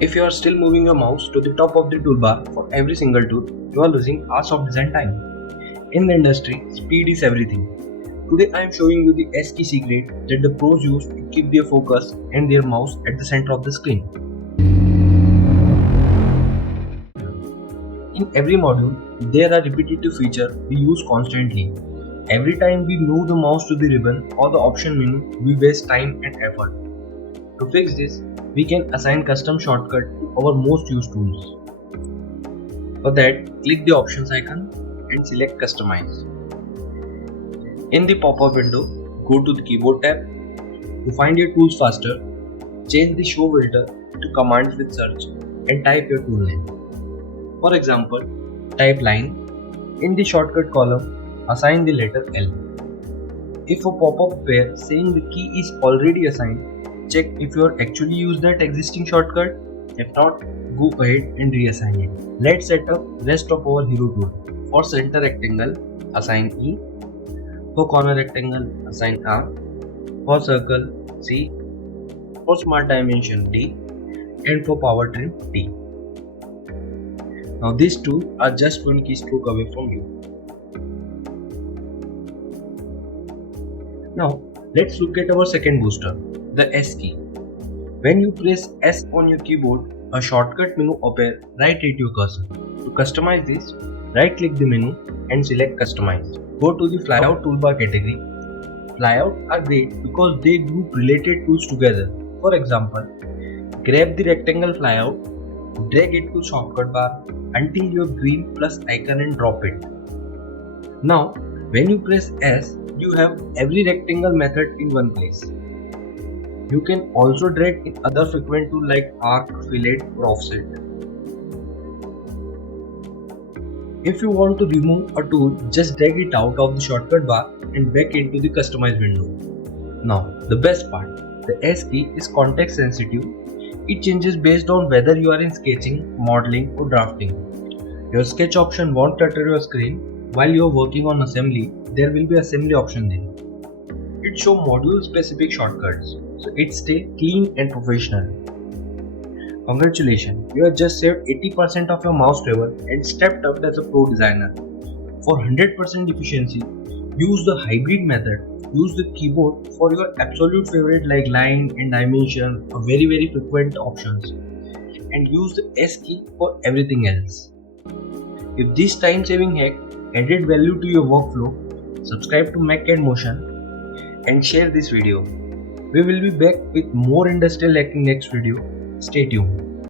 If you are still moving your mouse to the top of the toolbar for every single tool, you are losing hours of design time. In the industry, speed is everything. Today I am showing you the S-key secret that the pros use to keep their focus and their mouse at the center of the screen. In every module, there are repetitive features we use constantly. Every time we move the mouse to the ribbon or the option menu, we waste time and effort. To fix this, we can assign custom shortcut to our most used tools. For that, click the options icon and select Customize. In the pop-up window, go to the Keyboard tab. To find your tools faster, change the Show filter to Commands with Search and type your tool name. For example, type line. In the shortcut column, assign the letter L. If a pop-up appears saying the key is already assigned, check if you have actually used that existing shortcut. If not, go ahead and reassign it. Let's set up rest of our hero tool. For center rectangle, assign E. For corner rectangle, assign R. For circle, C. For smart dimension, D. And for power trim, T. Now these two are just one keystroke away from you. Now let's look at our second booster, the S key. When you press S on your keyboard, a shortcut menu appears right at your cursor. To customize this, right click the menu and select Customize. Go to the flyout toolbar category. Flyouts are great because they group related tools together. For example, grab the rectangle flyout, drag it to shortcut bar until your green plus icon and drop it. Now, when you press S, you have every rectangle method in one place. You can also drag in other frequent tools like arc, fillet or offset. If you want to remove a tool, just drag it out of the shortcut bar and back into the customize window. Now, the best part, the S key is context sensitive. It changes based on whether you are in sketching, modeling or drafting. Your sketch option won't clutter your screen. While you are working on assembly, there will be assembly option there. It shows module specific shortcuts, so it stays clean and professional. Congratulations, you have just saved 80% of your mouse travel and stepped up as a pro designer. For 100% efficiency, use the hybrid method. Use the keyboard for your absolute favorite like line and dimension or very frequent options, and use the S key for everything else. If this time saving hack added value to your workflow, subscribe to Mech CAD Motion and share this video. We will be back with more industrial hacking next video. Stay tuned.